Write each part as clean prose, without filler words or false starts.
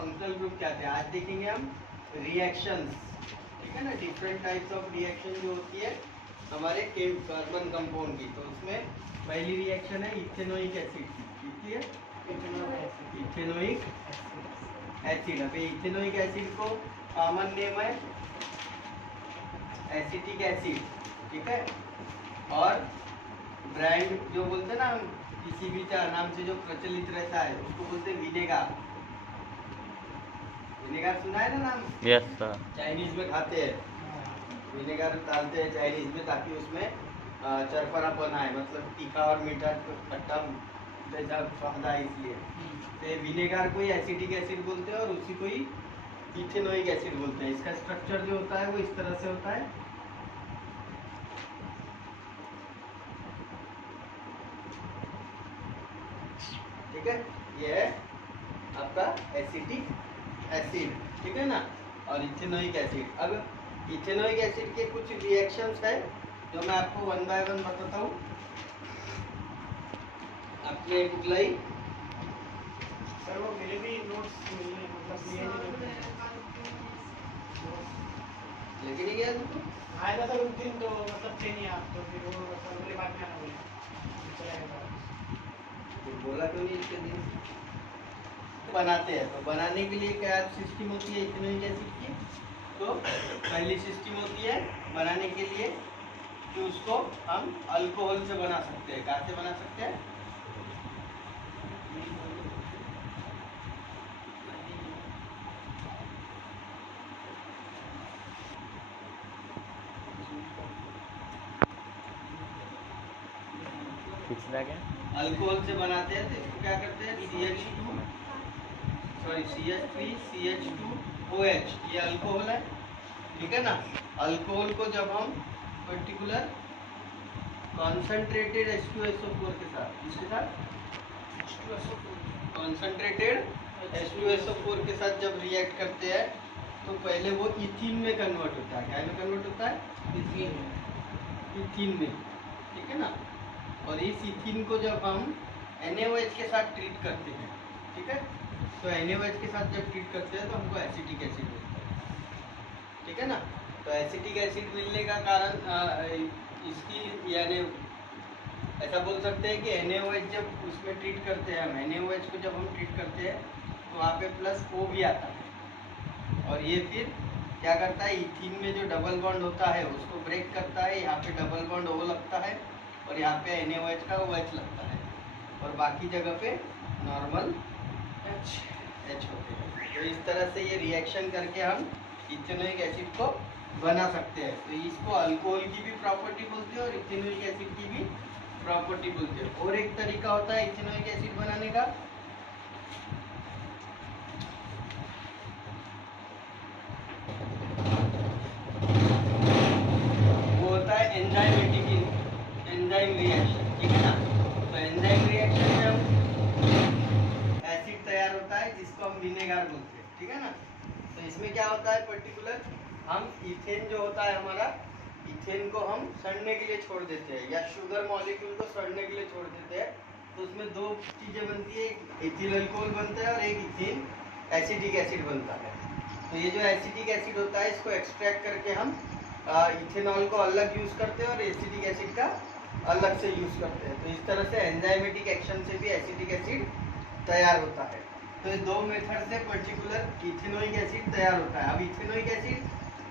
Functional group क्या थे, आज देखेंगे हम रिएक्शंस, ठीक है ना। डिफरेंट टाइप्स ऑफ रिएक्शन जो होती है हमारे कार्बन कंपाउंड की। तो उसमें पहली रिएक्शन है इथेनोइक एसिड की, है इथेनोइक एसिड। अब इथेनोइक एसिड को कॉमन नेम है एसिटिक एसिड, ठीक है। और ब्रांड जो बोलते हैं ना हम, किसी भी नाम से जो प्रचलित रहता है उसको बोलते हैं विनेगार। विनेगार सुना है ना नाम? Yes sir. चाइनीज में खाते हैं, विनेगार डालते हैं चाइनीज में ताकि उसमें चरपरापन आए, मतलब तीखा और मीठा खट्टा जैसा स्वाद आए, इसलिए तो विनेगार को ही एसिटिक एसिड बोलते हैं और उसी को ही इथेनोइक एसिड बोलते हैं। इसका स्ट्रक्चर जो होता है वो इस तरह से होता है, ठीक है। ये है आपका एसिटिक एसिड, ठीक है ना। और इथेनोइक एसिड, अब इथेनोइक एसिड के कुछ रिएक्शंस है जो मैं आपको वन बाय वन बताता हूँ। आपने बुक लाई सर? वो मेरे भी नोट्स मिलने, मतलब लेके नहीं गया तुमको? आया था सर उस दिन, तो मतलब थे नहीं आप, तो फिर वो सर बोले बाद में आना बोले, चला गया। तो बोला क्यों नहीं इसके दिन? बनाते हैं तो बनाने के लिए क्या सिस्टम होती है इथेनोइक एसिड की? तो पहली सिस्टम होती है बनाने के लिए कि उसको हम अल्कोहल से बना सकते हैं। कहाँ से बना सकते हैं? पिछला क्या? अल्कोहल से बनाते हैं। तो इसको क्या करते हैं, CH2 सॉरी CH3 CH2OH, ये अल्कोहल है, ठीक है ना। अल्कोहल को जब हम पर्टिकुलर कॉन्सेंट्रेटेड H2SO4 के साथ, इसके साथ कॉन्सेंट्रेटेड H2SO4 के साथ जब रिएक्ट करते हैं तो पहले वो इथीन में कन्वर्ट होता है। क्या में कन्वर्ट होता है? इथीन में, ठीक है ना। और इस इथीन को जब हम NaOH के साथ ट्रीट करते हैं, ठीक है, तो NaOH के साथ जब ट्रीट करते हैं तो हमको एसिटिक एसिड मिलता है, ठीक है ना। तो एसिटिक एसिड मिलने का कारण इसकी, यानी ऐसा बोल सकते हैं कि NaOH जब उसमें ट्रीट करते हैं, हम NaOH को जब हम ट्रीट करते हैं तो वहाँ पे प्लस O भी आता है, और ये फिर क्या करता है, इथीन में जो डबल बॉन्ड होता है उसको ब्रेक करता है। यहाँ पे डबल बॉन्ड O लगता है और यहाँ पे NaOH का OH लगता है, और बाकी जगह पे नॉर्मल H होते हैं। तो इस तरह से ये रिएक्शन करके हम इथेनोइक एसिड को बना सकते हैं। तो इसको अल्कोहल की भी प्रॉपर्टी बोलते हैं और इथेनोइक एसिड की भी प्रॉपर्टी बोलते हैं। और एक तरीका होता है इथेनोइक एसिड बनाने का, वो होता है एंजाइमेटिक एंजाइम रिएक्शन, ठीक है ना। तो एंजाइम रिएक्शन में हम एसिड तैयार होता है जिसको हम विनेगार बोलते हैं, ठीक है ना। तो इसमें क्या होता है, पर्टिकुलर हम इथेन जो होता है हमारा, इथेन को हम सड़ने के लिए छोड़ देते हैं, या शुगर मॉलिक्यूल को सड़ने के लिए छोड़ देते हैं। तो उसमें दो चीज़ें बनती है, एक इथिल अल्कोहल बनता है और एक इथेन एसिटिक एसिड बनता है। तो ये जो एसिटिक एसिड होता है इसको एक्सट्रैक्ट करके हम इथेनॉल को अलग यूज़ करते हैं और एसिटिक एसिड का अलग से यूज़ करते हैं। तो इस तरह से एंजाइमेटिक एक्शन से भी एसिटिक एसिड तैयार होता है। तो ये दो मेथड से पर्टिकुलर इथेनोइक एसिड तैयार होता है। अब इथेनोइक एसिड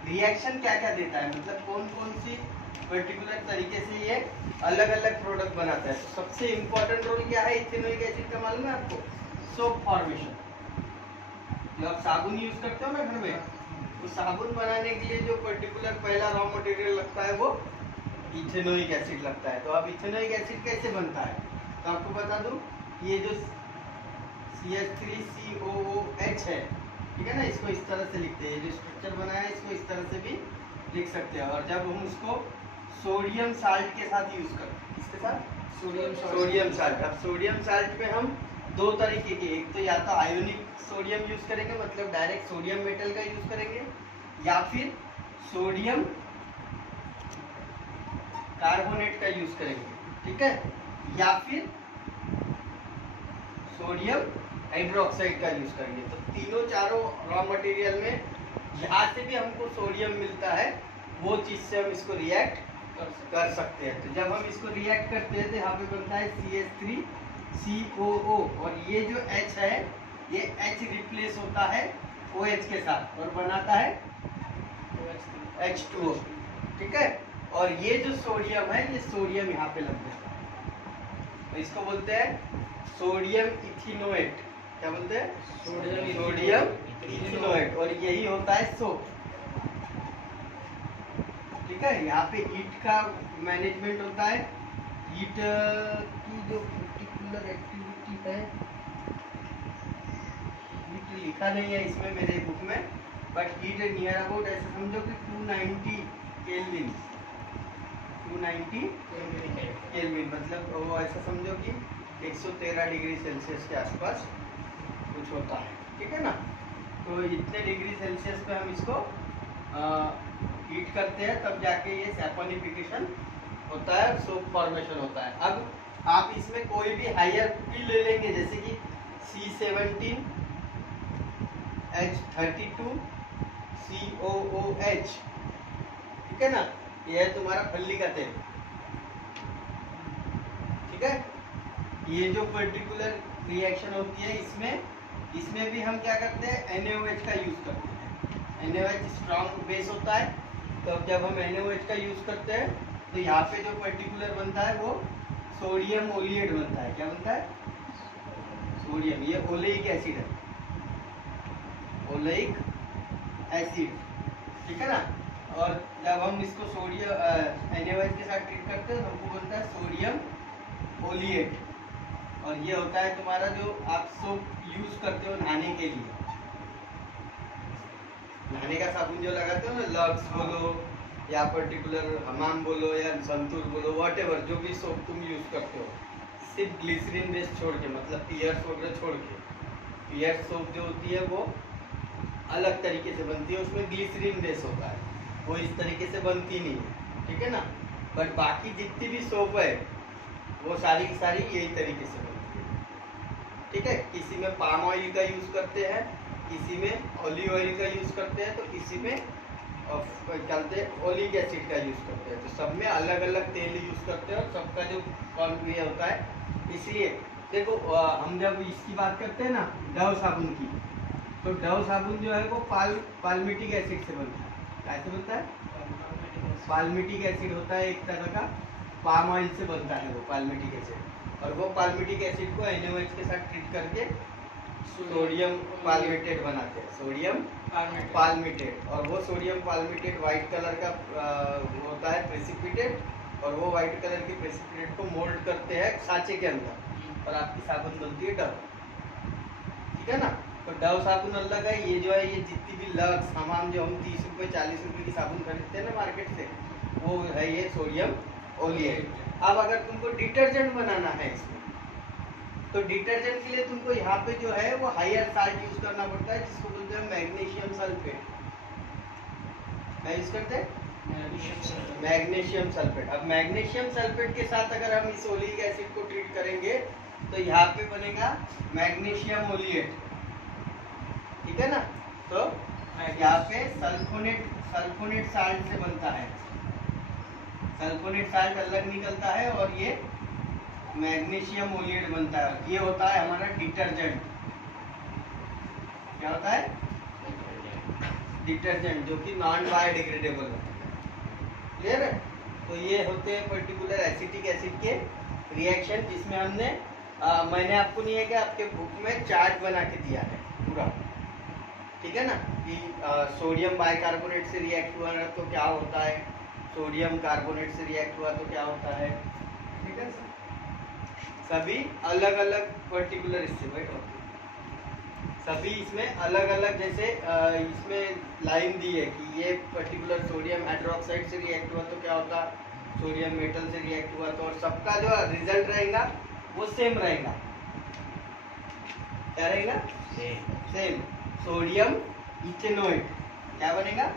रिएक्शन क्या क्या देता है, मतलब कौन कौन सी पर्टिकुलर तरीके से ये अलग अलग प्रोडक्ट बनाता है। तो सबसे इम्पोर्टेंट रोल क्या है इथेनोइक एसिड का, मालूम है आपको? Soap formation. जो आप साबुन यूज करते हो ना घर में, तो साबुन बनाने के लिए जो पर्टिकुलर पहला रॉ मटेरियल लगता है वो इथेनोइक एसिड लगता है। तो अब इथेनोइक एसिड कैसे बनता है, तो आपको बता दूं, ये जो CH3COOH है, ठीक है ना, इसको इस तरह से लिखते हैं। जो स्ट्रक्चर बनाया है इसको इस तरह से भी लिख सकते हैं। और जब हम उसको सोडियम साल्ट के साथ यूज करते हैं, किसके साथ? Sodium salt. अब सोडियम साल्ट में हम दो तरीके के, एक तो या तो आयोनिक सोडियम यूज करेंगे, मतलब डायरेक्ट सोडियम मेटल का यूज करेंगे, या फिर सोडियम कार्बोनेट का यूज करेंगे, ठीक है, या फिर सोडियम हाइड्रोक्साइड का यूज करेंगे। तो तीनों चारों रॉ मटेरियल में जहाँ से भी हमको सोडियम मिलता है वो चीज से हम इसको रिएक्ट कर सकते हैं। तो जब हम इसको रिएक्ट करते हैं तो यहाँ पे बनता है CH3COO, और ये जो H है ये H रिप्लेस होता है OH के साथ और बनाता है H2O, ठीक है। और ये जो सोडियम है ये सोडियम यहाँ पे लग जाता है, तो इसको बोलते हैं सोडियम इथिनोएट। क्या बोलते हैं? सोडियम इथिनोएट। और यही होता है सोप, ठीक है। यहाँ पे हीट का मैनेजमेंट होता है। हीट की जो पर्टिकुलर एक्टिविटी है, हीट लिखा नहीं है इसमें मेरे बुक में, बट हीट नियर अबाउट ऐसे समझो कि 290 केल्विन, 290 केल्विन मतलब वो ऐसा समझो कि 113 डिग्री सेल्सियस के आसपास कुछ होता है, ठीक है ना। तो इतने डिग्री सेल्सियस पे हम इसको हीट करते हैं, तब जाके ये सैपोनिफिकेशन होता है, सोप फॉर्मेशन होता है। अब आप इसमें कोई भी हायर भी ले लेंगे, जैसे कि C17 H32 COOH, ठीक है ना। ये है तुम्हारा फल्ली का तेल, ठीक है। ये जो पर्टिकुलर रिएक्शन होती है इसमें भी हम क्या करते हैं, NaOH का यूज करते हैं। NaOH स्ट्रॉन्ग बेस होता है, तो जब हम NaOH का यूज करते हैं तो यहाँ पे जो पर्टिकुलर बनता है वो सोडियम ओलिएट बनता है। क्या बनता है? सोडियम, ये ओलेइक एसिड है, ओलेइक एसिड, ठीक है ना। और जब हम इसको सोडियम NaOH के साथ ट्रीट करते हैं तो हमको बनता है सोडियम ओलिएट। और ये होता है तुम्हारा जो आप सोप यूज करते हो नहाने के लिए, नहाने का साबुन जो लगाते हो ना, लक्स बोलो या पर्टिकुलर हमाम बोलो या संतूर बोलो, व्हाटएवर जो भी सोप तुम यूज करते हो, सिर्फ ग्लिसरीन बेस छोड़ के, मतलब पियर्स वगैरह छोड़ के। पियर्स सोप जो होती है वो अलग तरीके से बनती है, उसमें ग्लिसरीन बेस होता है, वो इस तरीके से बनती नहीं है, ठीक है ना। बट बाकी जितनी भी सोप है वो सारी की सारी यही तरीके से बनती है, ठीक है। किसी में पाम ऑयल का यूज करते हैं, किसी में ऑलिव ऑयल का यूज करते हैं, तो किसी में चलते ओलिक एसिड का यूज करते हैं। तो सब में अलग अलग तेल यूज करते हैं और सबका जो कॉन्ट्री होता है। इसलिए देखो हम जब इसकी बात करते हैं ना डव साबुन की, तो डव साबुन जो है वो पाल्मिटिक एसिड से बनता है। कैसे बनता है? पाल्मिटिक एसिड होता है एक तरह का, पाम ऑयल से बनता है वो पाल्मिटिक एसिड। और वो पाल्मिटिक एसिड को NaOH के साथ ट्रीट करके सोडियम पाल्मिटेट बनाते हैं, सोडियम पाल्मिटेट। और वो सोडियम पाल्मिटेट वाइट कलर का होता है प्रेसिपिटेट, और वो वाइट कलर के प्रेसिपिटेट को मोल्ड करते हैं सांचे के अंदर और आपकी साबुन बनती है डव, ठीक है ना। तो डव साबुन अलग है, ये जो है ये जितनी भी लक्स हमाम जो हम 30 रुपये 40 रुपये की साबुन खरीदते हैं ना मार्केट से, वो है ये सोडियम ओलिएट। अब अगर तुमको डिटर्जेंट बनाना है इसमें, तो डिटर्जेंट के लिए तुमको यहाँ पे जो है वो हायर साल्ट यूज करना पड़ता है, जिसको बोलते हैं मैग्नीशियम सल्फेट। क्या यूज करते हैं? Magnesium sulphate. अब मैग्नीशियम सल्फेट के साथ अगर हम इस ओलिक एसिड को ट्रीट करेंगे तो यहाँ पे बनेगा मैग्नीशियम ओलिएट, ठीक है ना। तो यहाँ पे सल्फोनेट साल्ट से बनता है, सल्फोनेट साल्ट अलग निकलता है और ये मैग्नीशियम ओलिएट बनता है। ये होता है हमारा डिटर्जेंट। क्या होता है? डिटर्जेंट, जो कि नॉन बायोडिग्रेडेबल होता है। क्लियर है? तो ये होते हैं पर्टिकुलर एसिटिक एसिड के रिएक्शन, जिसमें हमने मैंने आपको नहीं है कि आपके बुक में चार्ट बना के दिया है पूरा, ठीक है ना, कि सोडियम बाइकार्बोनेट से रिएक्ट हुआ तो क्या होता है, सोडियम कार्बोनेट से रिएक्ट हुआ तो क्या होता है, ठीक है। सभी अलग अलग पर्टिकुलर इससे वेट होती है, सभी इसमें अलग अलग, जैसे इसमें लाइन दी है कि ये पर्टिकुलर सोडियम हाइड्रोक्साइड से रिएक्ट हुआ तो क्या होता, सोडियम मेटल से रिएक्ट हुआ तो, और सबका जो रिजल्ट रहेगा वो सेम रहेगा। क्या रहेगा? सेम। सोडियम इथेनोएट, क्या बनेगा?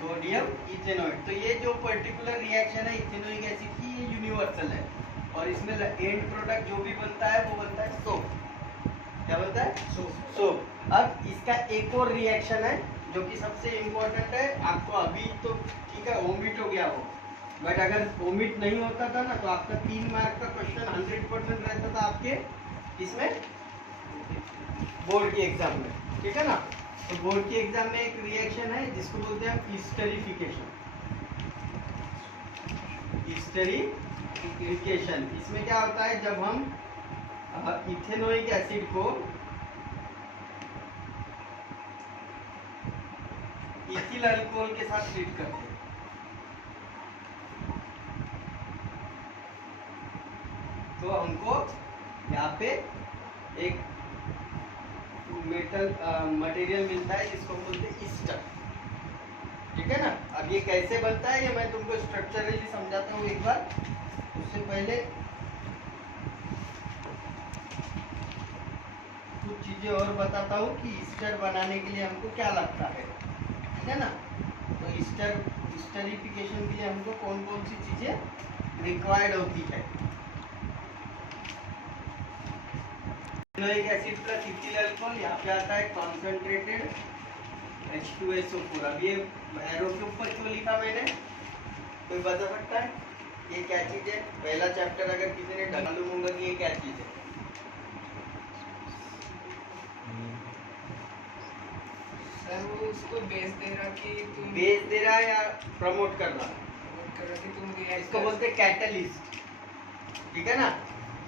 Sodium ethanoate. तो ये जो पर्टिकुलर रिएक्शन है इथेनोइक एसिड की, ये यूनिवर्सल है, और इसमें एंड प्रोडक्ट जो भी बनता है वो बनता है सोप। क्या बनता है? सोप। अब इसका एक और रिएक्शन है जो कि सबसे इम्पोर्टेंट है, आपको अभी तो ठीक है ओमिट हो गया वो, बट अगर ओमिट नहीं होता था ना तो आपका 3 मार्क का क्वेश्चन 100% रहता था आपके इसमें बोर्ड के एग्जाम में, ठीक है ना। तो बोर्ड के एग्जाम में एक रिएक्शन है जिसको बोलते हैं ईस्टरिफिकेशन। ईस्टरिफिकेशन इसमें क्या होता है, जब हम इथेनोइक एसिड को इथिल अल्कोहल के साथ ट्रीट करते हैं, तो हमको यहाँ पे एक मेटल मटेरियल मिलता है जिसको बोलते हैं ईस्टर, ठीक है ना। अब ये कैसे बनता है ये मैं तुमको स्ट्रक्चरली समझाता हूँ एक बार। उससे पहले कुछ चीजें और बताता हूँ कि ईस्टर बनाने के लिए हमको क्या लगता है, ठीक है ना। तो ईस्टरिफिकेशन के लिए हमको कौन कौन सी चीजें रिक्वायर्ड होती है। Ethanoic acid plus ethyl alcohol, यहाँ पे आता है कॉन्सेंट्रेटेड H2SO4। अब ये एरो के ऊपर क्यों लिखा मैंने, कोई बता सकता है ये क्या चीज है? पहला चैप्टर अगर किसी ने मालूम होगा कि ये क्या चीज है। सर वो उसको बेच दे रहा कि तुम बेच दे रहा है या प्रमोट कर रहा है, प्रमोट कर रहा कि तुम इसको रिएक्ट बोलते हैं कैटलिस्ट, ठीक है ना।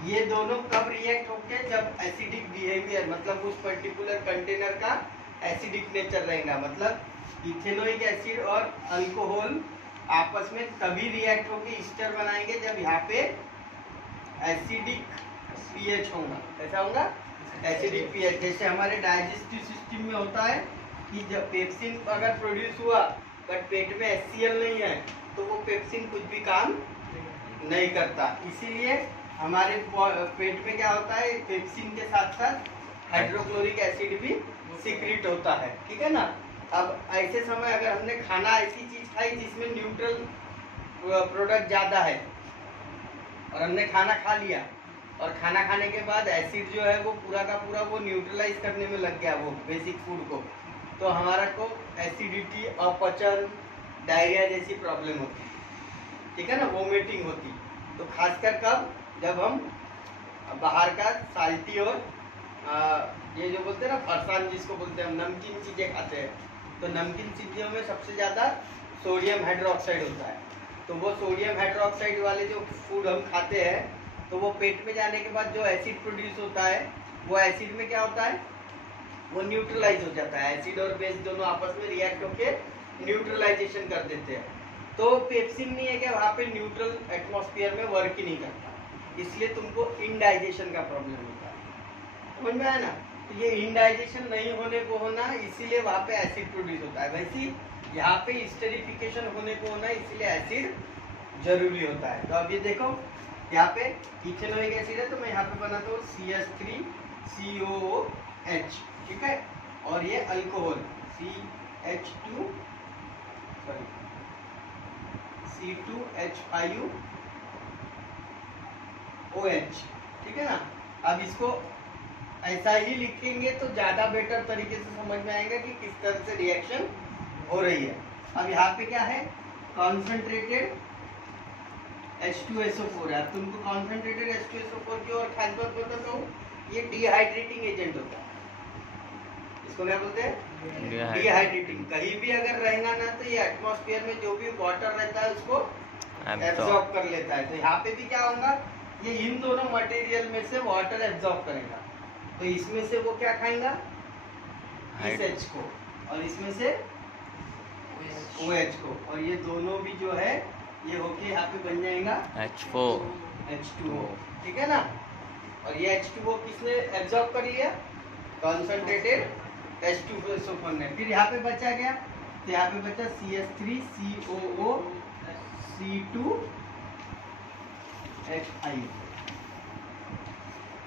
ये दोनों कब रिएक्ट होंगे, जब एसिडिक बिहेवियर मतलब उस पर्टिकुलर कंटेनर का एसिडिक नेचर रहेगा, मतलब इथेनोइक एसिड और अल्कोहल आपस में तभी रिएक्ट होके ईस्टर बनाएंगे जब यहाँ पे एसिडिक पीएच होगा। कैसा होगा? Acidic pH. जैसे हमारे डाइजेस्टिव सिस्टम में होता है कि जब पेप्सिन अगर प्रोड्यूस हुआ बट पेट में HCl नहीं है तो वो पेप्सिन कुछ भी काम नहीं करता, इसीलिए हमारे पेट में क्या होता है, पेप्सिन के साथ साथ हाइड्रोक्लोरिक एसिड भी सीक्रेट होता है, ठीक है ना। अब ऐसे समय अगर हमने खाना ऐसी चीज खाई जिसमें न्यूट्रल प्रोडक्ट ज्यादा है और हमने खाना खा लिया और खाना खाने के बाद एसिड जो है वो पूरा का पूरा वो न्यूट्रलाइज करने में लग गया वो बेसिक फूड को, तो हमारा को एसिडिटी, अपचन, डायरिया जैसी प्रॉब्लम होती, ठीक है ना, वोमिटिंग होती। तो खासकर कब, जब हम बाहर का साल्टी और ये जो बोलते हैं ना फरसान जिसको बोलते हैं हम, नमकीन चीजें खाते हैं, तो नमकीन चीजों में सबसे ज्यादा सोडियम हाइड्रोक्साइड होता है। तो वो सोडियम हाइड्रोक्साइड वाले जो फूड हम खाते हैं तो वो पेट में जाने के बाद जो एसिड प्रोड्यूस होता है वो एसिड में क्या होता है, वो न्यूट्रलाइज हो जाता है। एसिड और बेस दोनों आपस में रिएक्ट होके न्यूट्रलाइजेशन कर देते हैं। तो पेप्सिन नहीं है कि वहाँ पे न्यूट्रल एटमॉस्फेयर में वर्क ही नहीं करता, इसलिए तुमको इनडाइजेशन का प्रॉब्लम होता है। समझ में आया ना। तो ये इनडाइजेशन नहीं होने को होना, इसीलिए वहाँ पे एसिड प्रोड्यूस होता है। वैसे ही यहाँ पे स्टेरिफिकेशन होने को होना, इसीलिए एसिड जरूरी होता है। तो अब ये देखो यहाँ पे इथेनोइक एसिड है तो मैं यहाँ पे बनाता हूँ CH3COOH, ठीक है। और ये अल्कोहल C2H5OH, ठीक है ना। अब इसको ऐसा ही लिखेंगे तो ज्यादा बेटर तरीके से समझ में आएगा कि किस तरह से रिएक्शन हो रही है। अब यहाँ पे क्या है, कॉन्सेंट्रेटेड H2SO4 है। अब तुमको कॉन्सेंट्रेटेड H2SO4 की और खास बात बताता हूँ, ये डिहाइड्रेटिंग एजेंट होता है। इसको क्या बोलते हैं? डिहाइड्रेटिंग। कहीं भी अगर रहेगा ना तो ये एटमॉस्फेयर में जो भी वाटर रहता है उसको एब्जॉर्ब कर लेता है। तो यहाँ पे भी क्या होगा, ये इन दोनों मटेरियल में से वाटर एब्जॉर्ब करेगा, तो इसमें से वो क्या खाएगा, इस H को, और इसमें से OH को, और ये दोनों भी जो है ये होके यहाँ पे बन जाएगा H2O, ठीक है ना। और ये H2O किसने एब्जॉर्ब करी है, कॉन्सेंट्रेटेड H2SO4 ने। फिर यहाँ पे बचा क्या, तो यहाँ पे बचा CH3COO C2H5,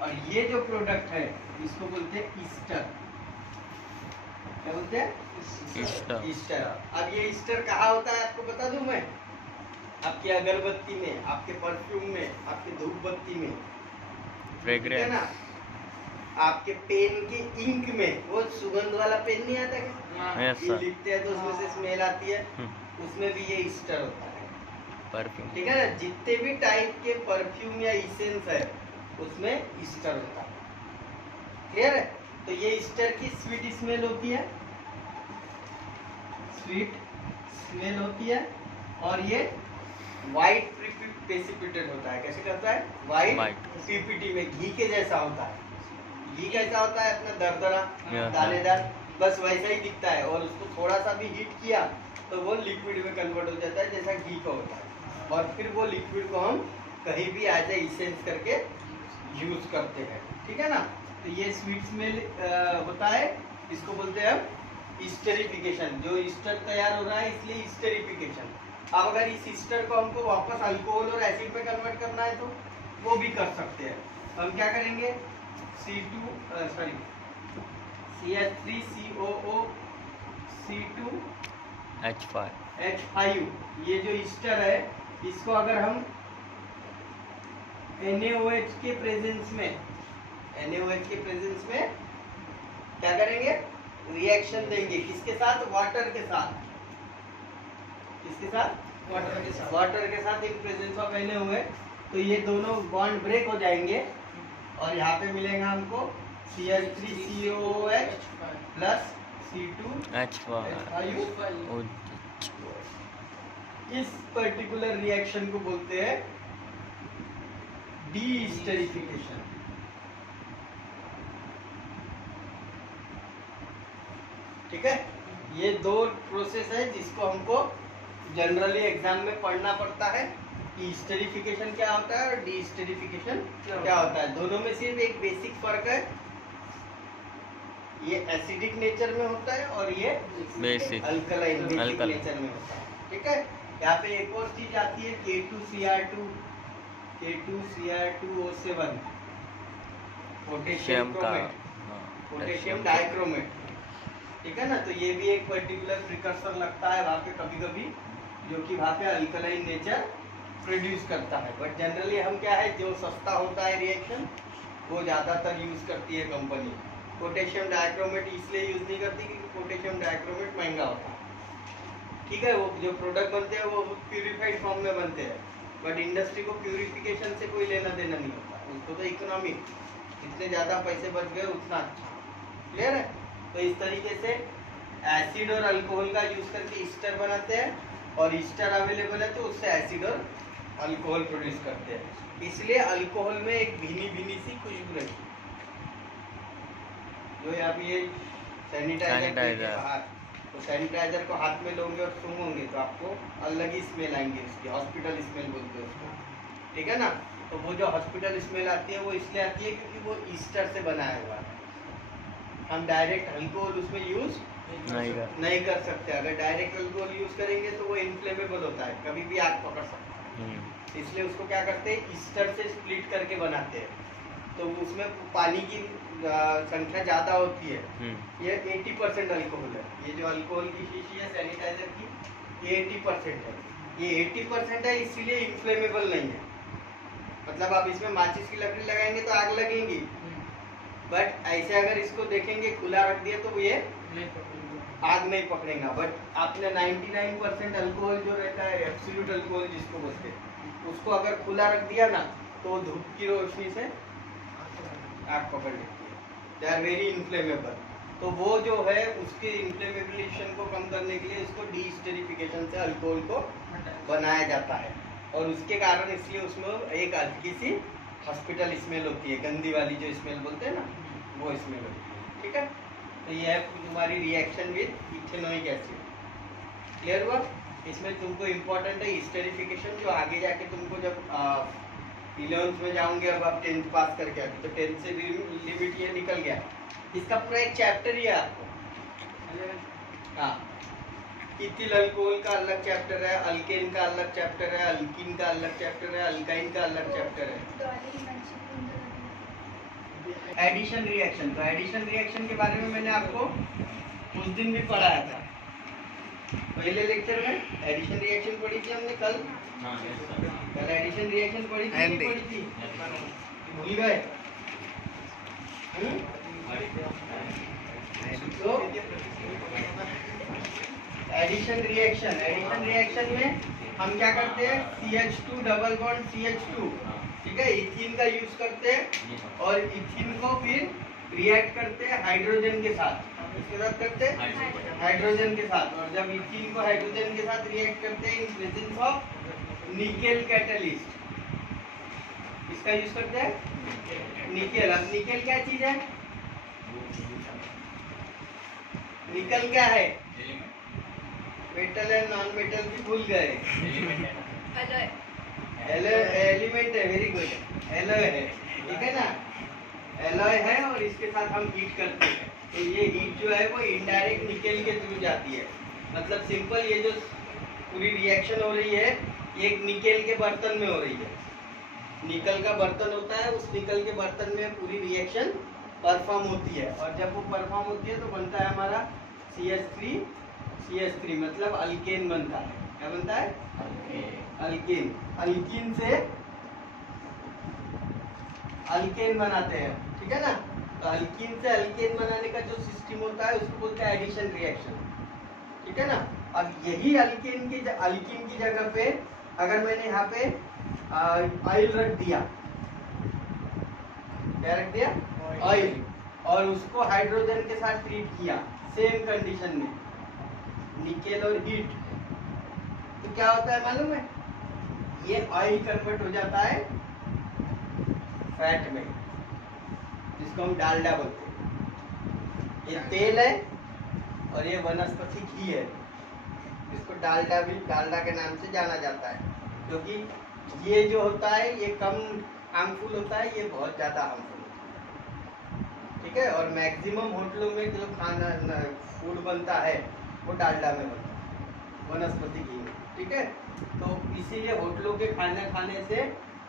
और ये जो प्रोडक्ट है इसको बोलते हैं ईस्टर। क्या बोलते हैं? ईस्टर। अब ये ईस्टर कहाँ होता है आपको बता दूं मैं, आपकी अगरबत्ती में, आपके परफ्यूम में, आपके धूप बत्ती में, ठीक है ना। आपके पेन के इंक में वो सुगंध वाला पेन नहीं आता क्या? हाँ, ये लिखते हैं तो उसमें से स्मेल आती है, उसमें भी ये ईस्टर होता है। परफ्यूम। ठीक है ना, जितने भी टाइप के परफ्यूम या इसेंस है उसमें ईस्टर होता है। क्लियर है? तो ये ईस्टर की स्वीट स्मेल होती है, स्वीट स्मेल होती है, और ये व्हाइट प्रेसिपिटेट होता है। कैसे करता है? व्हाइट पीपीटी में घी के जैसा होता है। घी कैसा होता है? अपना दरदरा दानेदार, बस वैसा ही दिखता है, और उसको थोड़ा सा भी हीट किया तो वो लिक्विड में कन्वर्ट हो जाता है जैसा घी का होता है, और फिर वो लिक्विड को हम कहीं भी एज ए इसेंस करके यूज करते हैं। ठीक है ना? तो ये स्वीट स्मेल होता है, इसको बोलते हैं हम ईस्टरिफिकेशन। जो ईस्टर तैयार हो रहा है इसलिए ईस्टरिफिकेशन। अब अगर इस ईस्टर को हमको वापस अल्कोहल और एसिड में कन्वर्ट करना है तो वो भी कर सकते हैं। हम क्या करेंगे? CH3COO C2H5 ये जो ईस्टर है इसको अगर हम NaOH के प्रेजेंस में क्या करेंगे? रिएक्शन देंगे। किसके साथ? वाटर के साथ। किसके साथ? वाटर के साथ इन प्रेजेंस ऑफ NaOH। तो ये दोनों बॉन्ड ब्रेक हो जाएंगे और यहाँ पे मिलेगा हमको CH3COOH प्लस C2H5। इस पर्टिकुलर रिएक्शन को बोलते हैं डीईस्टरिफिकेशन। ठीक है? ये दो प्रोसेस है जिसको हमको जनरली एग्जाम में पढ़ना पड़ता है कि ईस्टरिफिकेशन क्या होता है और डीईस्टरिफिकेशन क्या होता है। दोनों में सिर्फ एक बेसिक फर्क है, ये एसिडिक नेचर में होता है और ये बेसिक अल्कलाइन नेचर में होता है। ठीक है? यहाँ पे एक और चीज आती है K2Cr2O7 पोटेशियम डाइक्रोमेट। ठीक है ना? तो ये भी एक पर्टिकुलर प्रिकर्सर लगता है वहाँ पे कभी कभी, जो कि वहाँ पे अल्कलाइन नेचर प्रोड्यूस करता है। बट जनरली हम क्या है, जो सस्ता होता है रिएक्शन वो ज़्यादातर यूज करती है कंपनी। पोटेशियम डाइक्रोमेट इसलिए यूज नहीं करती क्योंकि पोटेशियम डाइक्रोमेट महंगा होता है। ठीक है? वो जो प्रोडक्ट बनते हैं वो प्यूरिफाइड फॉर्म में बनते हैं, बट इंडस्ट्री को प्यूरिफिकेशन से कोई लेना देना नहीं होता, उसको तो इकोनॉमिक, जितने ज़्यादा पैसे बच गए उतना अच्छा। क्लियर है? तो इस तरीके से एसिड और अल्कोहल का यूज करके ईस्टर बनाते हैं, और ईस्टर अवेलेबल है तो उससे एसिड और अल्कोहल प्रोड्यूस करते हैं। इसलिए अल्कोहल में एक भीनी भीनी सी खुशबू रहती है। जो यहाँ पे ये सैनिटाइजर बाहर, तो सैनिटाइजर को हाथ में लोगे और सूंघोगे तो आपको अलग ही स्मेल आएंगे उसकी, हॉस्पिटल स्मेल बोलते हैं उसको। ठीक है ना? तो वो जो हॉस्पिटल स्मेल आती है वो इसलिए आती है क्योंकि वो ईस्टर से बनाया हुआ है। हम डायरेक्ट अल्कोहल उसमें यूज नहीं कर सकते। अगर डायरेक्ट अल्कोहल यूज करेंगे तो वो इनफ्लेमेबल होता है, कभी भी आग पकड़ सकता है। इसलिए उसको क्या करते हैं, ईस्टर से स्प्लिट करके बनाते हैं, तो उसमें पानी की संख्या ज़्यादा होती है। ये 80% अल्कोहल है। ये जो अल्कोहल की शीशी है सैनिटाइजर की, ये 80% है। ये 80% है इसीलिए इनफ्लेमेबल नहीं है। मतलब आप इसमें माचिस की लकड़ी लगाएंगे तो आग लगेगी, बट ऐसे अगर इसको देखेंगे खुला रख दिया तो ये आग नहीं पकड़ेगा। बट आपने 99% अल्कोहल जो रहता है, एब्सोल्यूट अल्कोहल जिसको बोलते हैं, उसको अगर खुला रख दिया ना तो धूप की रोशनी से आग पकड़ लेती है। They are very inflammable. तो वो जो है उसके इन्फ्लेमेबिलिटी को कम करने के लिए उसको डीस्टरिफिकेशन से अल्कोहल को बनाया जाता है, और उसके कारण इसलिए उसमें एक हल्की सी हॉस्पिटल स्मेल होती है, गंदी वाली जो स्मेल बोलते हैं ना, वो स्मेल होती है। ठीक है? तो ये है तुम्हारी reaction with ethanoic acid. Clear हुआ? इसमें तुमको इम्पोर्टेंट है ईस्टरिफिकेशन, जो आगे जाके तुमको जब 11th में जाओगे, अब आप 10th पास करके आते तो 10th से लिमिट ये निकल गया। इसका पूरा एक चैप्टर ही है आपको। हाँ, इथिल अल्कोहल का अलग चैप्टर है, अल्केन का अलग चैप्टर है, अल्कीन का अलग चैप्टर है, अल्काइन का अलग चैप्टर है। एडिशन रिएक्शन, तो एडिशन रिएक्शन के बारे में मैंने आपको उस दिन भी पढ़ाया था, पहले लेक्चर में एडिशन रिएक्शन पढ़ी थी हमने कल एडिशन रिएक्शन पढ़ी थी, भूल गए? तो एडिशन रिएक्शन में हम क्या करते हैं, CH2 डबल बॉन्ड CH2, ठीक है, इथीन का यूज करते हैं और इथीन को फिर रिएक्ट करते हैं हाइड्रोजन के साथ। इसके साथ करते हैं हाइड्रोजन के साथ, और जब इथीन को हाइड्रोजन के साथ रिएक्ट करते हैं in presence of nickel catalyst, इसका यूज करते हैं निकेल। अब निकेल क्या चीज है, निकल क्या है, मेटल एंड नॉन मेटल भी भूल गए, एलिमेंट है, वेरी गुड, एलॉय है, ठीक है ना, एलॉय है और इसके साथ हम हीट करते हैं। तो ये हीट जो है वो इनडायरेक्ट निकेल के थ्रू जाती है। मतलब सिंपल ये जो पूरी रिएक्शन हो रही है ये एक निकेल के बर्तन में हो रही है। निकल का बर्तन होता है, उस निकल के बर्तन में पूरी रिएक्शन परफॉर्म होती है, और जब वो परफॉर्म होती है तो बनता है हमारा CH3 मतलब अल्केन बनता है। क्या बनता है, अल्केन। अल्कीन से अल्केन बनाते हैं, ठीक है ना। तो अल्कीन से अल्केन बनाने का जो सिस्टम होता है उसको बोलते हैं एडिशन रिएक्शन, ठीक है ना। अब यही अल्कीन की जगह पे अगर मैंने यहाँ पे ऑयल रख दिया, क्या रख दिया, ऑयल, और उसको हाइड्रोजन के साथ ट्रीट किया सेम कंडीशन में, निकेल और हीट, तो क्या होता है मालूम है, ये ऑयल कन्वर्ट हो जाता है फैट में, जिसको हम डालडा बोलते हैं। ये तेल है और ये वनस्पति घी है, जिसको डालडा के नाम से जाना जाता है, क्योंकि ये जो होता है ये कम हार्मफुल होता है, ये बहुत ज्यादा हार्मफुल होता है, ठीक है। और मैक्सिमम होटलों में जो खाना फूड बनता है वो डालडा में बनता है, वनस्पति घी में, ठीक है। तो इसीलिए होटलों के खाना खाने से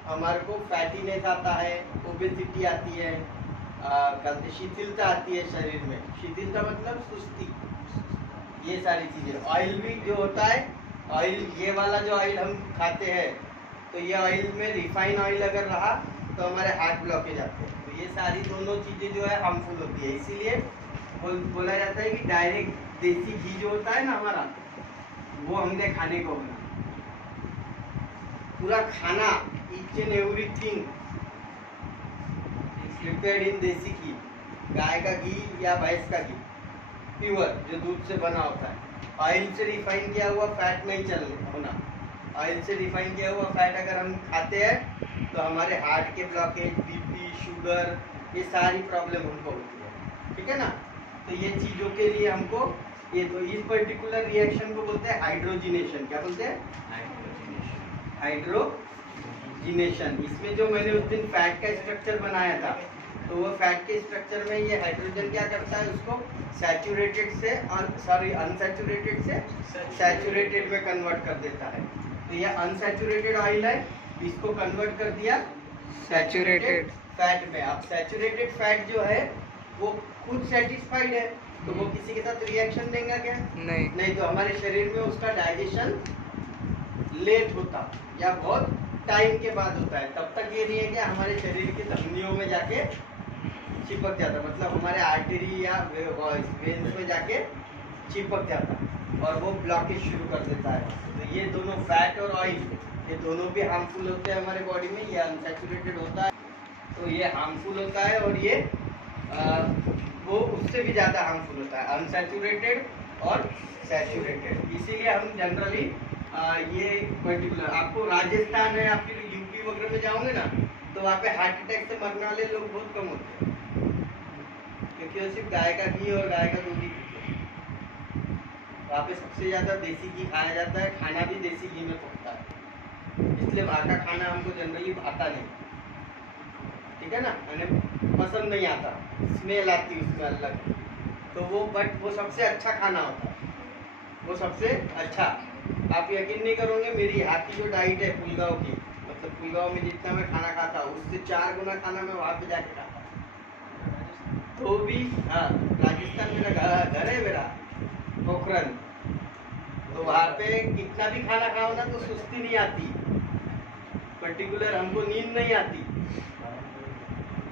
हमारे को फैटीनेस आता है, ओबेसिटी आती है, शिथिलता आती है शरीर में। शिथिलता मतलब सुस्ती, ये सारी चीजें। ऑयल भी जो होता है, ऑयल, ये वाला जो ऑयल हम खाते हैं, तो ये ऑयल में रिफाइन ऑयल अगर रहा तो हमारे हार्ट ब्लॉकेज आते हैं। तो ये सारी दोनों चीजें जो है हार्मफुल होती है, इसीलिए बोला जाता है कि डायरेक्ट देसी घी जो होता है ना हमारा, वो हमने खाने को होना, पूरा खाना, each and everything prepared in देसी घी, गाय का घी या भैंस का घी, प्योर जो दूध से बना होता है। ऑयल से रिफाइन किया हुआ फैट नहीं चल होना। ऑयल से रिफाइन किया हुआ फैट अगर हम खाते हैं तो हमारे हार्ट के ब्लॉकेज, बीपी, शुगर, ये सारी प्रॉब्लम हमको होती है, ठीक है ना। तो ये चीज़ों के लिए हमको ये, तो इस पर्टिकुलर रिएक्शन को बोलते हैं हाइड्रोजिनेशन। क्या बोलते हैं, हाइड्रोजिनेशन। इसमें जो मैंने उस दिन फैट का स्ट्रक्चर बनाया था, तो वो फैट के स्ट्रक्चर में ये हाइड्रोजन क्या करता है, उसको सैचुरेटेड से अनसैचुरेटेड से सैचुरेटेड में कन्वर्ट कर देता है। तो ये अनसैचुरेटेड ऑयल है, इसको कन्वर्ट कर दिया सैचुरेटेड फैट में। अब सैचुरेटेड फैट जो है वो खुद सेटिस्फाइड है, तो वो किसी के साथ रिएक्शन देगा क्या, नहीं। तो हमारे शरीर में उसका डाइजेशन लेट होता या बहुत टाइम के बाद होता है। तब तक ये नहीं है कि हमारे शरीर की धमनियों में जाके चिपक जाता, मतलब हमारे आर्टरी या वेन्स में जाके चिपक जाता और वो ब्लॉकेज शुरू कर देता है। तो ये दोनों फैट और ऑयल, ये दोनों भी हार्मफुल होते हैं हमारे बॉडी में। ये अनसैचुरेटेड होता है तो ये हार्मफुल होता है, और ये वो उससे भी ज़्यादा हार्मफुल होता है, अनसैचुरेटेड और सैचुरेटेड। इसीलिए हम जनरली ये पर्टिकुलर, आपको राजस्थान है, आप फिर यूपी वगैरह में जाओगे ना, तो वहाँ पे हार्ट अटैक से मरने वाले लोग बहुत कम होते हैं, क्योंकि वो सिर्फ गाय का घी और गाय का दूध ही पीते हैं। वहाँ पे सबसे ज़्यादा देसी घी खाया जाता है, खाना भी देसी घी में पकता है, इसलिए वहाँ का खाना हमको जनरली भाता नहीं, ठीक है ना, हमें पसंद नहीं आता, स्मेल आती उसमें अलग। तो वो बट वो सबसे अच्छा खाना होता है, वो सबसे अच्छा। आप यकीन नहीं करोगे, मेरी यहाँ की जो डाइट है पुलगांव की, मतलब पुलगांव में जितना मैं खाना खाता हूँ उससे 4 गुना खाना मैं वहाँ पे जाके खाता हूँ। तो भी हाँ, राजस्थान मेरा घर है, मेरा पोखरन, तो वहाँ पे कितना भी खाना खाओ ना तो सुस्ती नहीं आती, पर्टिकुलर हमको नींद नहीं आती,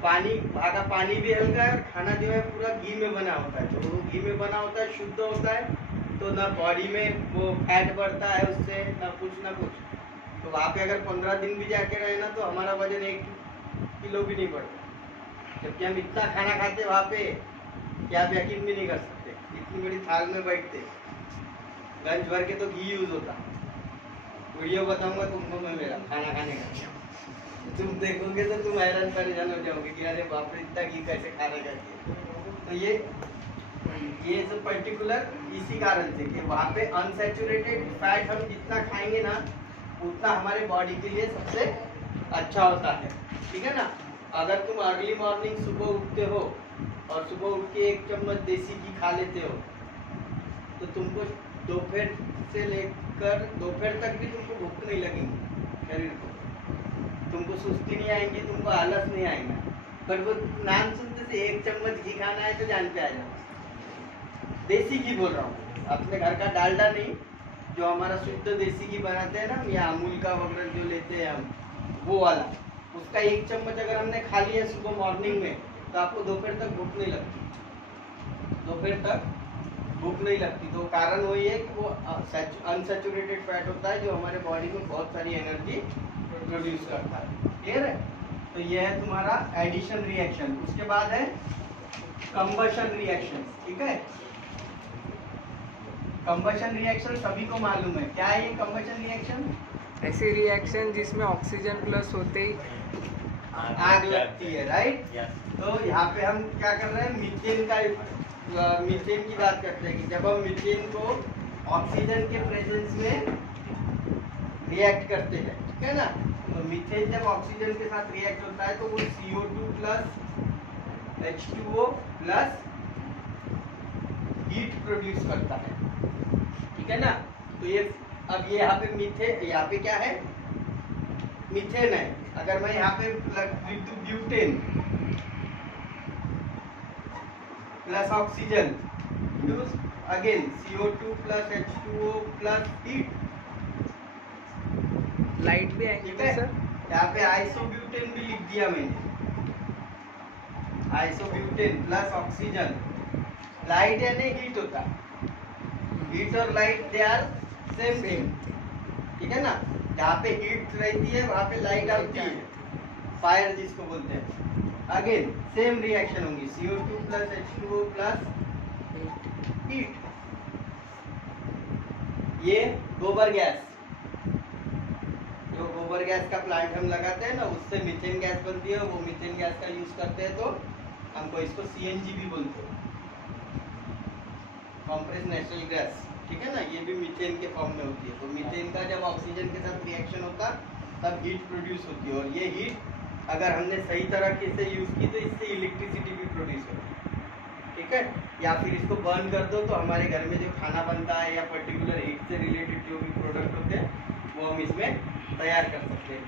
पानी वहाँ का पानी भी हल्का है और खाना जो है पूरा घी में बना होता है, तो वो घी में बना होता है, शुद्ध होता है, तो ना बॉडी में वो फैट बढ़ता है उससे, ना कुछ। तो वहाँ पे अगर 15 दिन भी जाके रहे ना तो हमारा वजन 1 किलो भी नहीं बढ़ता, जबकि हम इतना खाना खाते वहाँ पे कि आप यकीन भी नहीं कर सकते। इतनी बड़ी थाल में बैठते, लंच भर के तो घी यूज होता। वीडियो बताऊंगा तुमको मैं मेरा खाना खाने का, तुम देखोगे तो तुम हैरान परेशान हो जाओगे कि अरे बाप रे इतना घी कैसे खाने जाती है। तो ये सब पर्टिकुलर इसी कारण से कि वहाँ पे अनसैचुरेटेड फैट हम जितना खाएंगे ना उतना हमारे बॉडी के लिए सबसे अच्छा होता है, ठीक है ना। अगर तुम अर्ली मॉर्निंग सुबह उठते हो और सुबह उठ के 1 चम्मच देसी घी खा लेते हो तो तुमको दोपहर से लेकर दोपहर तक भी तुमको भूख नहीं लगेगी शरीर को, तुमको सुस्ती नहीं आएंगी, तुमको आलस नहीं आएगा। पर वो नाम सुनते से 1 चम्मच घी खाना है तो जान पे आ जाओ। देसी घी बोल रहा हूँ, अपने घर का डालडा नहीं, जो हमारा शुद्ध देसी घी बनाते हैं ना, या अमूल का वगैरह जो लेते हैं हम, वो वाला, उसका 1 चम्मच अगर हमने खा लिया सुबह मॉर्निंग में तो आपको दोपहर तक भूख नहीं लगती, दोपहर तक भूख नहीं लगती। तो कारण वही है कि वो अनसैचुरेटेड फैट होता है जो हमारे बॉडी में बहुत सारी एनर्जी प्रोड्यूस करता है, क्लियर है। तो ये है तुम्हारा एडिशन रिएक्शन। उसके बाद है कंबशन रिएक्शन, ठीक है। कंबशन रिएक्शन सभी को मालूम है, क्या है ये कंबशन रिएक्शन? ऐसी रिएक्शन जिसमें ऑक्सीजन प्लस होते ही आग लगती है, राइट। तो यहाँ पे हम क्या कर रहे हैं, मीथेन की बात करते हैं कि जब हम मीथेन को ऑक्सीजन के प्रेजेंस में रिएक्ट करते हैं, ठीक है ना। तो मीथेन जब ऑक्सीजन के साथ रिएक्ट होता है तो वो CO2 plus H2O plus heat produce करता है, ठीक है ना। तो ये अब ये यहाँ पे यहाँ पे क्या है, मीथेन है। अगर मैं यहाँ पे लिख दूं butane plus oxygen use again CO2 plus H2O plus heat, light भी आएंगे ठीक है। सर। यहाँ पे आइसोब्यूटेन भी लिख दिया मैंने, आइसोब्यूटेन प्लस ऑक्सीजन। लाइट यानी हीट होता है, हीट और light they are same thing, ठीक है ना। जहाँ पे हीट रहती है वहाँ पे लाइट आती है, फायर जिसको बोलते हैं। अगेन सेम रिएक्शन होंगी, CO2 plus H2O plus heat. ये गोबर गैस, जो गोबर गैस का प्लांट हम लगाते हैं ना उससे मीथेन गैस बनती है, वो मीथेन गैस का यूज करते हैं तो हमको इसको CNG भी बोलते हैं, कॉम्प्रेस नेचुरल गैस, ठीक है ना। ये भी मीथेन के फॉर्म में होती है। तो मीथेन का जब ऑक्सीजन के साथ रिएक्शन होता तब हीट प्रोड्यूस होती है, और ये हीट अगर हमने सही तरीके से यूज की तो इससे इलेक्ट्रिसिटी भी प्रोड्यूस होती है, ठीक है। या फिर इसको बर्न कर दो तो हमारे घर में जो खाना बनता है या पर्टिकुलर हीट से रिलेटेड जो भी प्रोडक्ट होते हैं वो हम इसमें तैयार कर सकते हैं।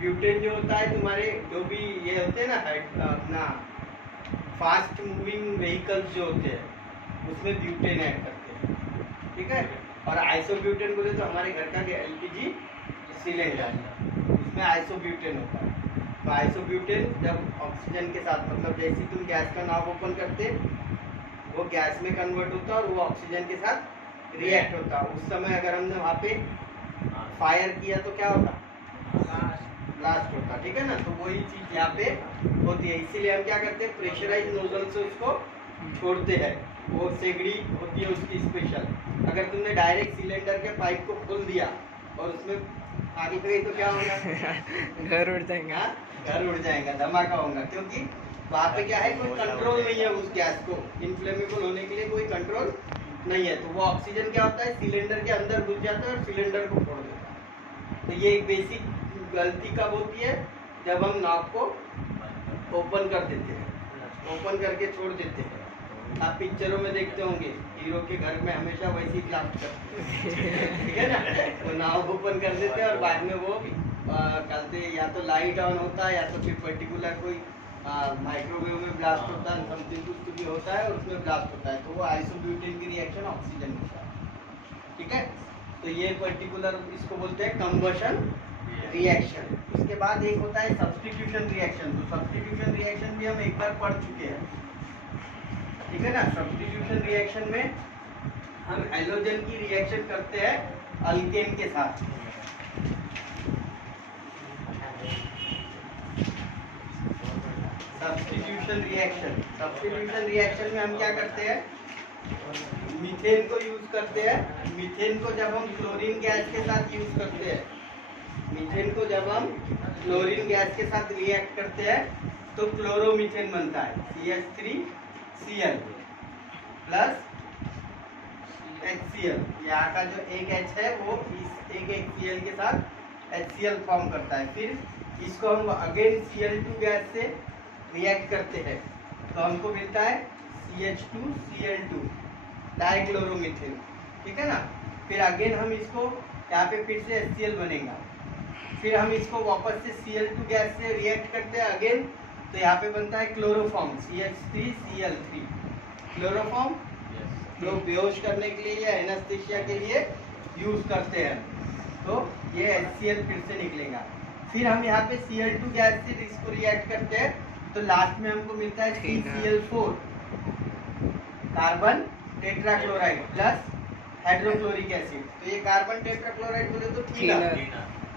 ब्यूटेन जो होता है तुम्हारे जो भी ये होते हैं ना अपना फास्ट मूविंग व्हीकल्स जो होते हैं उसमें ब्यूटेन ऐड करते हैं, ठीक है। और आइसोब्यूटेन बोले तो हमारे घर का LPG सिलेंडर, उसमें आइसोब्यूटेन होता है। तो आइसोब्यूटेन जब ऑक्सीजन के साथ, मतलब जैसे तुम गैस का नॉब ओपन करते वो गैस में कन्वर्ट होता है और वो ऑक्सीजन के साथ रिएक्ट होता है। उस समय अगर हमने वहाँ पे फायर किया तो क्या होता, ब्लास्ट होता, ठीक है ना। तो वही चीज यहाँ पे होती है, इसीलिए हम क्या करते हैं, प्रेशराइज नोजल से उसको छोड़ते हैं। वो सेगड़ी होती है उसकी स्पेशल। अगर तुमने डायरेक्ट सिलेंडर के पाइप को खोल दिया और उसमें आगे गई तो क्या होगा, घर उड़ जाएगा, घर उड़ जाएगा, धमाका होगा, क्योंकि वहाँ पे क्या है, कोई कंट्रोल नहीं है उस गैस को इन्फ्लेमेबल होने के लिए, कोई कंट्रोल नहीं है। तो वो ऑक्सीजन क्या होता है, सिलेंडर के अंदर घुस जाता है और सिलेंडर को फोड़ देता है। तो ये एक बेसिक गलती कब होती है, जब हम नॉब को ओपन कर देते हैं, ओपन करके छोड़ देते हैं। आप पिक्चरों में देखते होंगे हीरो के घर में हमेशा वैसी ब्लास्ट करते हैं, ठीक है ना। तो नॉब ओपन कर देते हैं और बाद में वो करते, या तो लाइट ऑन होता है या तो फिर पर्टिकुलर कोई माइक्रोवेव में ब्लास्ट होता है, समथिंग कुछ भी होता है और उसमें ब्लास्ट होता है। तो वो आइसोब्यूटेन की रिएक्शन ऑक्सीजन के साथ, ठीक है। तो ये पर्टिकुलर इसको बोलते हैं कंबशन रिएक्शन। उसके बाद एक होता है सब्स्टिट्यूशन रिएक्शन। तो सब्स्टिट्यूशन रिएक्शन भी हम एक बार पढ़ चुके हैं, ठीक है ना। सब्स्टिट्यूशन रिएक्शन में हम हैलोजन की रिएक्शन करते हैं अल्केन के साथ। सब्स्टिट्यूशन रिएक्शन में हम क्या करते हैं, मीथेन को यूज करते हैं। मीथेन को जब हम क्लोरीन गैस के साथ यूज करते हैं, मीथेन को जब हम क्लोरीन गैस के साथ रिएक्ट करते हैं तो क्लोरोमीथेन बनता है, CH3Cl प्लस HCl। यहाँ का जो एक H है वो इस एक HCl के साथ HCl फॉर्म करता है। फिर इसको हम अगेन Cl2 गैस से रिएक्ट करते हैं तो हमको मिलता है CH2Cl2 डाइक्लोरोमीथेन, ठीक है ना। फिर अगेन हम इसको यहाँ पे फिर से HCl बनेगा, फिर हम इसको वापस से Cl2 गैस से रिएक्ट करते हैं अगेन, तो यहाँ पे बनता है क्लोरोफॉर्म CH3Cl3। क्लोरोफॉर्म जो बेहोश करने के लिए या एनेस्थीसिया के लिए यूज करते हैं, तो ये HCl फिर से निकलेगा। फिर हम यहाँ पे Cl2 गैस से इसको रिएक्ट करते हैं तो लास्ट में हमको मिलता है CCl4 carbon tetrachloride plus hydrochloric acid. तो ये कार्बन टेट्राक्लोराइड बोले तो थिनर,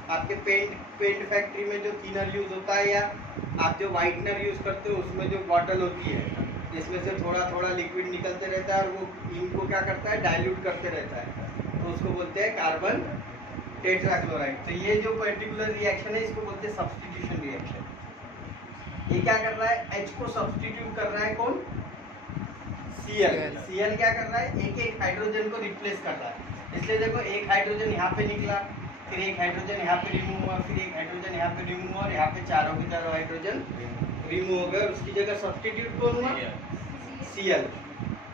आपके पेंट फैक्ट्री में जो थिनर यूज होता है, या आप जो व्हाइटनर यूज करते हो उसमें जो बॉटल होती है जिसमें से थोड़ा थोड़ा लिक्विड निकलते रहता है और वो इनको क्या करता है, डाइल्यूट करते रहता है, तो उसको बोलते हैं कार्बन टेट्राक्लोराइड। तो ये जो पर्टिकुलर रिएक्शन है इसको बोलते हैं सब्स्टिट्यूशन रिएक्शन। ये क्या कर रहा है, H को सब्स्टिट्यूट कर रहा है कौन, Cl क्या कर रहा है, एक एक हाइड्रोजन को रिप्लेस कर रहा है। इसलिए देखो एक हाइड्रोजन यहाँ पे निकला, फिर एक हाइड्रोजन यहाँ पे रिमूव हुआ, फिर एक हाइड्रोजन यहाँ पे रिमूव हुआ और यहाँ पे चारों के चारों हाइड्रोजन रिमूव हो गए। उसकी जगह सब्स्टिट्यूट कौन हुआ, Cl।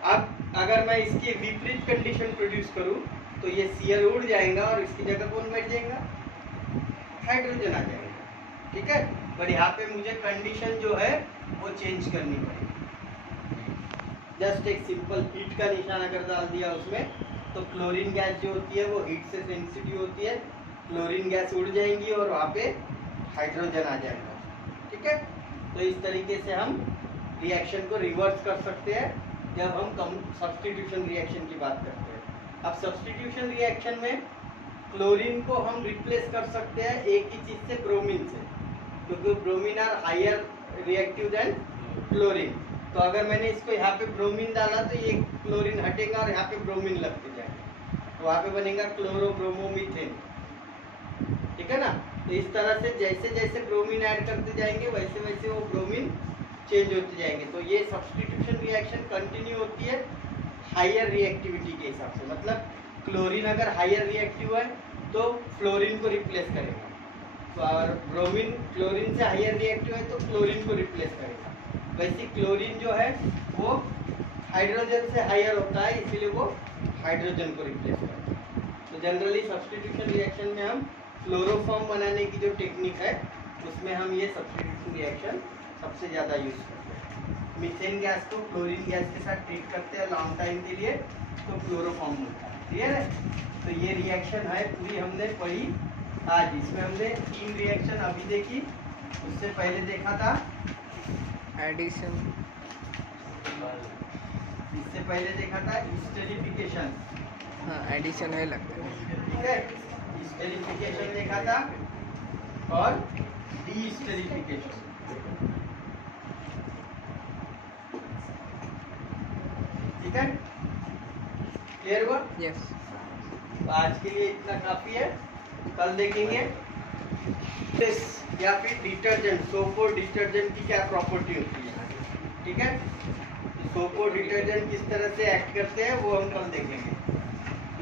अब अगर मैं इसकी विपरीत कंडीशन प्रोड्यूस करूँ तो ये Cl उड़ जाएगा और इसकी जगह कौन बैठ जाएगा, हाइड्रोजन आ जाएगा, ठीक है। पर यहाँ पे मुझे कंडीशन जो है वो चेंज करनी पड़ेगी। जस्ट एक सिंपल हीट का निशान अगर डाल दिया उसमें, तो क्लोरीन गैस जो होती है वो हीट से सेंसिटिव होती है, क्लोरीन गैस उड़ जाएंगी और वहाँ पे हाइड्रोजन आ जाएगा, ठीक है। तो इस तरीके से हम रिएक्शन को रिवर्स कर सकते हैं जब हम सब्स्टिट्यूशन रिएक्शन की बात करते हैं। अब सब्स्टिट्यूशन रिएक्शन में क्लोरीन को हम रिप्लेस कर सकते हैं एक ही चीज से, ब्रोमीन से, क्योंकि bromine are higher reactive than chlorine. तो अगर मैंने इसको यहाँ पे ब्रोमीन डाला तो ये क्लोरीन हटेगा और यहाँ पे ब्रोमीन लगते जाएगा, तो वहाँ पे बनेगा क्लोरोब्रोमोमीथेन, ठीक है ना। तो इस तरह से जैसे जैसे ब्रोमीन ऐड करते जाएंगे वैसे वैसे वो ब्रोमीन चेंज होते जाएंगे। तो ये सब्स्टिट्यूशन रिएक्शन कंटिन्यू होती है हायर रिएक्टिविटी के हिसाब से। मतलब क्लोरीन अगर हायर रिएक्टिव है तो फ्लोरीन को रिप्लेस करेगा, तो और ब्रोमीन क्लोरीन से हायर रिएक्टिव है तो क्लोरीन को रिप्लेस करेगा। वैसे क्लोरीन जो है वो हाइड्रोजन से हायर होता है, इसीलिए वो हाइड्रोजन को रिप्लेस करता है। तो जनरली सब्स्टिट्यूशन रिएक्शन में हम क्लोरोफॉर्म बनाने की जो टेक्निक है उसमें हम ये सब्स्टिट्यूशन रिएक्शन सबसे ज़्यादा यूज करते हैं। मीथेन गैस को क्लोरीन गैस के साथ ट्रीट करते हैं लॉन्ग टाइम के लिए, तो क्लोरोफॉर्म बनता है, क्लियर है। तो ये रिएक्शन है पूरी हमने पढ़ी आज। इसमें हमने 3 रिएक्शन अभी देखी, उससे पहले देखा था एडिशन, इससे पहले देखा था स्टेरिफिकेशन, हाँ एडिशन है लगता है, ठीक है। स्टेरिफिकेशन देखा था और डीस्टेरिफिकेशन, ठीक है, क्लियर हुआ। यस। तो आज के लिए इतना काफी है, कल देखेंगे या फिर डिटर्जेंट, सोप और डिटर्जेंट की क्या प्रॉपर्टी होती है, ठीक है। सोप और डिटर्जेंट किस तरह से एक्ट करते हैं वो हम कल देखेंगे।